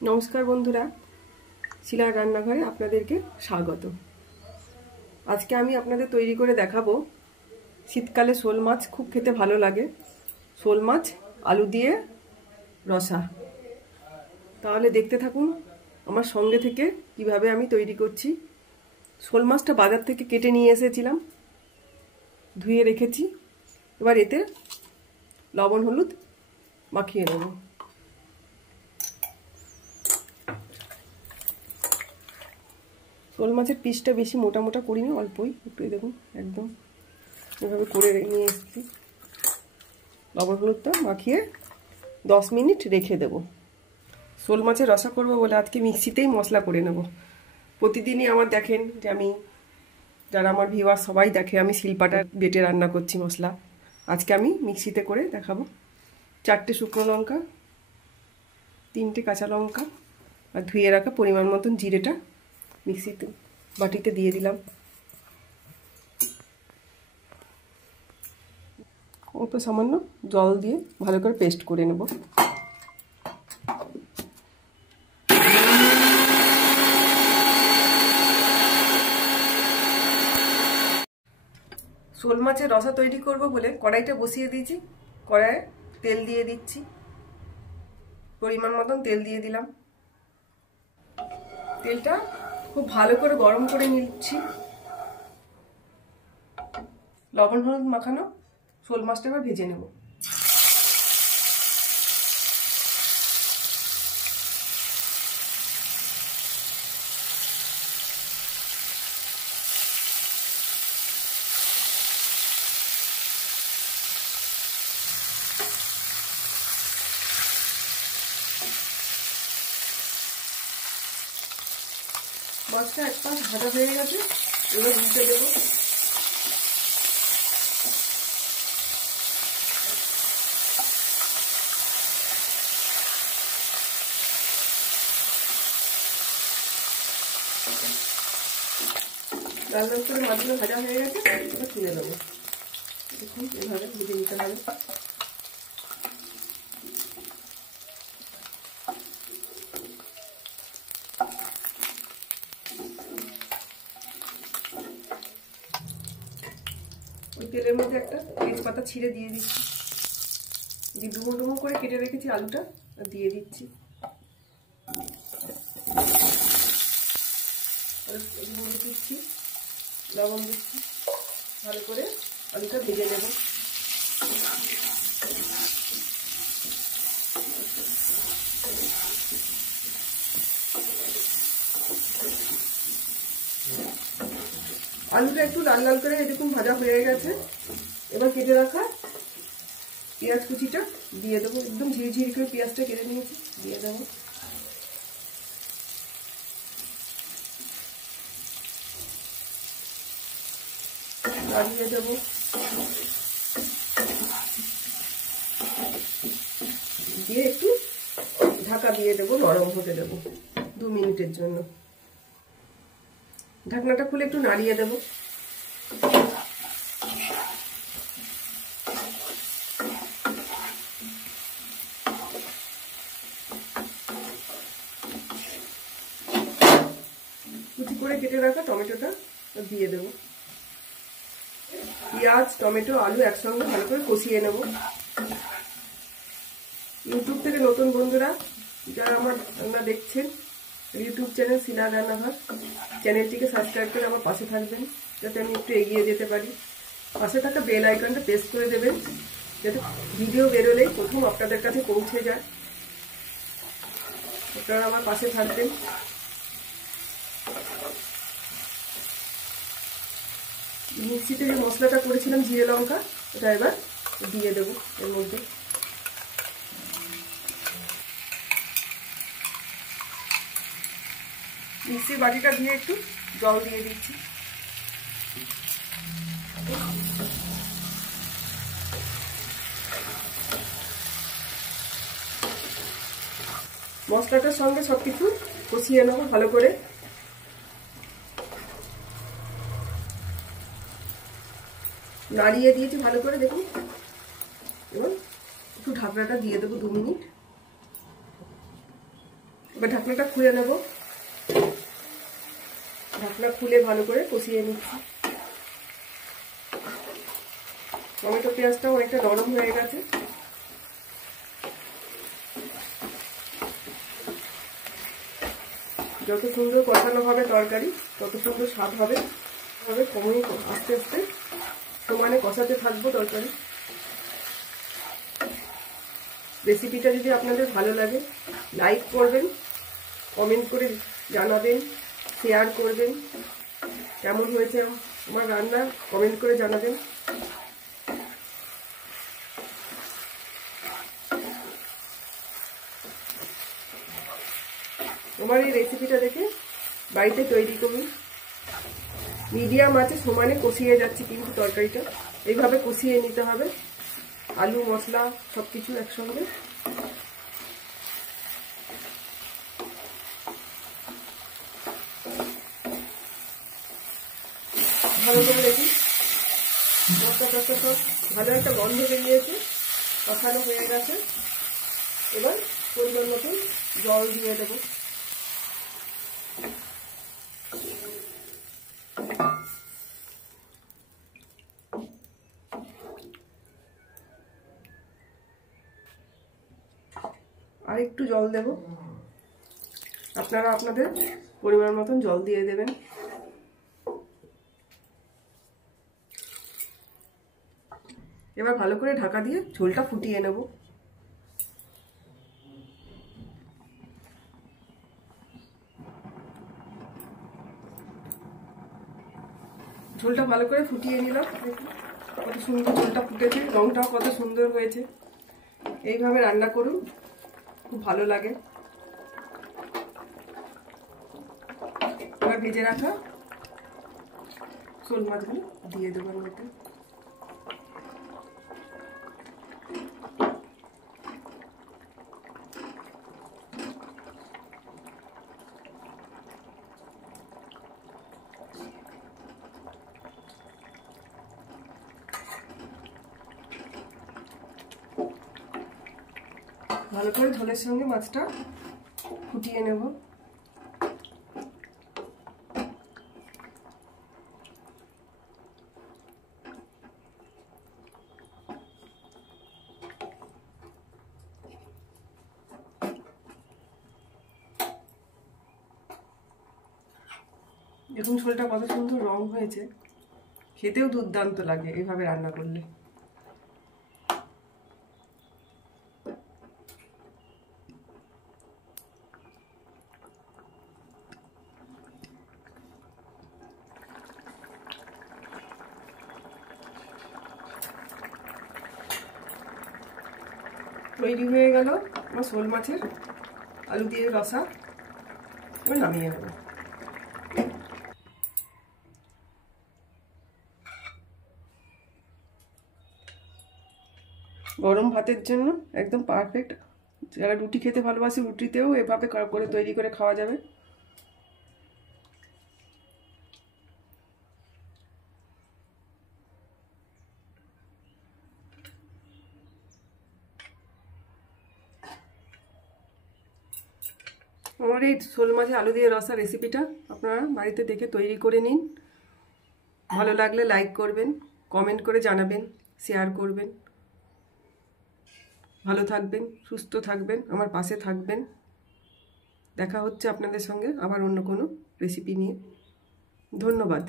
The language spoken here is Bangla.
নমস্কার বন্ধুরা, শিলার রান্নাঘরে আপনাদেরকে স্বাগত। আজকে আমি আপনাদের তৈরি করে দেখাবো শীতকালে শোল মাছ খুব খেতে ভালো লাগে, শোল মাছ আলু দিয়ে রসা। তাহলে দেখতে থাকুন আমার সঙ্গে থেকে কিভাবে আমি তৈরি করছি। শোল মাছটা বাজার থেকে কেটে নিয়ে এসেছিলাম, ধুয়ে রেখেছি। এবার এতে লবণ হলুদ মাখিয়ে নেব। শোল মাছের পিসটা বেশি মোটা মোটা করিনি, অল্পই একটু দেখুন, একদম এভাবে করে নিয়ে এসেছি। লবণ হলুদটা মাখিয়ে 10 মিনিট রেখে দেব। শোল মাছের রসা করব বলে আজকে মিক্সিতেই মশলা করে নেব। প্রতিদিনই আমার দেখেন যে যারা আমার ভিউয়ার সবাই দেখে আমি শিলপাটা বেটে রান্না করছি মশলা। আজকে আমি মিক্সিতে করে দেখাবো। 4টে শুকনো লঙ্কা, 3টে কাঁচা লঙ্কা আর ধুয়ে রাখা পরিমাণ মতন জিরেটা মিক্সিতে বাটিতে দিয়ে দিলাম। অল্প সামান্য জল দিয়ে ভালো করে পেস্ট করে নেব। শোল মাছের রসা তৈরি করব বলে কড়াইটা বসিয়ে দিয়েছি। কড়াইয়ে তেল দিয়ে দিচ্ছি, পরিমাণ মতন তেল দিয়ে দিলাম। তেলটা খুব ভালো করে গরম করে নিচ্ছি। লবণ হলুদ মাখানো শোল মাছটা এবার ভেজে নেব। মাছটা এক পাশ ভাজা হয়ে গেছে, এবার উল্টে দেবো। লাল লাল করে মাছগুলো ভাজা হয়ে গেছে, এবার তুলে দেবো। দেখুন এভাবে ভেজে নিতে হবে। ওই তেলের মধ্যে একটা তেজপাতা ছিঁড়ে দিয়ে দিচ্ছি। ডুমো ডুমো করে কেটে রেখেছি আলুটা দিয়ে দিচ্ছি। হলুদ দিচ্ছি, লবণ দিচ্ছি, ভালো করে আলুটা ভেজে নেব। আলুটা একটু লাল লাল করে এরকম ভাজা হয়ে গেছে। এবার কেটে রাখা পেঁয়াজ কুচিটা দিয়ে দেবো। একদম ঝিরিঝিরি করে পেঁয়াজটা কেটে নিয়েছি, দিয়ে দেবো। নাড়িয়ে দেবো। দিয়ে একটু ঢাকা দিয়ে দেবো, নরম হতে দেবো 2 মিনিটের জন্য। ঢাকনাটা খুলে একটু নাড়িয়ে দেবো। কুচি করে কেটে রাখা টমেটোটা দিয়ে দেবো। পেঁয়াজ, টমেটো, আলু একসঙ্গে ভালো করে কষিয়ে নেব। ইউটিউব থেকে নতুন বন্ধুরা যারা আপনারা দেখছেন, ইউটিউব চ্যানেল শিলার রান্নাঘর, চ্যানেলটিকে সাবস্ক্রাইব করে আমার পাশে থাকবেন যাতে আমি একটু এগিয়ে যেতে পারি। পাশে থাকা বেল আইকনটা প্রেস করে দেবেন যাতে ভিডিও বেরোলেই প্রথম আপনাদের কাছে পৌঁছে যায়। আপনারা আমার পাশে থাকবেন। মিক্সিতে যে মশলাটা করেছিলাম জিরে লঙ্কা, ওটা এবার দিয়ে দেবো এর মধ্যে। মিক্সির বাটিটা দিয়ে একটু জল দিয়ে দিচ্ছি। মশলাটার সঙ্গে সবকিছু কষিয়ে নেবো ভালো করে। নাড়িয়ে দিয়েছি ভালো করে, দেখুন। এবার একটু ঢাকনাটা দিয়ে দেবো 2 মিনিট। এবার ঢাকনাটা খুলে নেব। ঢাকনা খুলে ভালো করে কষিয়ে নিচ্ছি। টমেটো পেঁয়াজটা অনেকটা নরম হয়ে গেছে। যত সুন্দর কষানো হবে তরকারি তত সুন্দর স্বাদ হবে। কমিয়ে আস্তে আস্তে সমানে কষাতে থাকবো তরকারি। রেসিপিটা যদি আপনাদের ভালো লাগে লাইক করবেন, কমেন্ট করে জানাবেন, শেয়ার করবেন। কেমন হয়েছে আমার রান্না কমেন্ট করে জানাবেন। আমার এই রেসিপিটা দেখে বাড়িতে তৈরি করুন। মিডিয়াম আছে সমানে কষিয়ে যাচ্ছে কিন্তু তরকারিটা এইভাবে কষিয়ে নিতে হবে। আলু মশলা সবকিছু একসঙ্গে। ভালো করে দেখুন মশলা টসলা সব ভালো একটা গন্ধ বেরিয়েছে, কষানো হয়ে গেছে। এবার পরিমাণ মতন জল দিয়ে দেবো। আর একটু জল দেব, আপনারা আপনাদের পরিমাণ মতন জল দিয়ে দেবেন। এবার ভালো করে ঢাকা দিয়ে ঝোলটা ফুটিয়ে নেব। ঝোলটা ভালো করে ফুটিয়ে নিলাম। কত সুন্দর ঝোলটা ফুটেছে, রংটাও কত সুন্দর হয়েছে। এইভাবে রান্না করুন, খুব ভালো লাগে। এবার ভেজে রাখা শোল মাছগুলো দিয়ে দেবো মধ্যে। ভালো করে ঝোলের সঙ্গে মাছটা ফুটিয়ে নেব। দেখুন ঝোলটা কত সুন্দর রং হয়েছে, খেতেও দুর্দান্ত লাগে এইভাবে রান্না করলে। তৈরি হয়ে গেল আমার শোল মাছের আলু দিয়ে রসা। এবার নামিয়ে নেব। গরম ভাতের জন্য একদম পারফেক্ট। যারা রুটি খেতে ভালোবাসে রুটিতেও এভাবে করে তৈরি করে খাওয়া যাবে। আমার এই শোল মাছের আলু দিয়ে রসা রেসিপিটা আপনারা বাড়িতে দেখে তৈরি করে নিন। ভালো লাগলে লাইক করবেন, কমেন্ট করে জানাবেন, শেয়ার করবেন। ভালো থাকবেন, সুস্থ থাকবেন, আমার পাশে থাকবেন। দেখা হচ্ছে আপনাদের সঙ্গে আবার অন্য কোনো রেসিপি নিয়ে। ধন্যবাদ।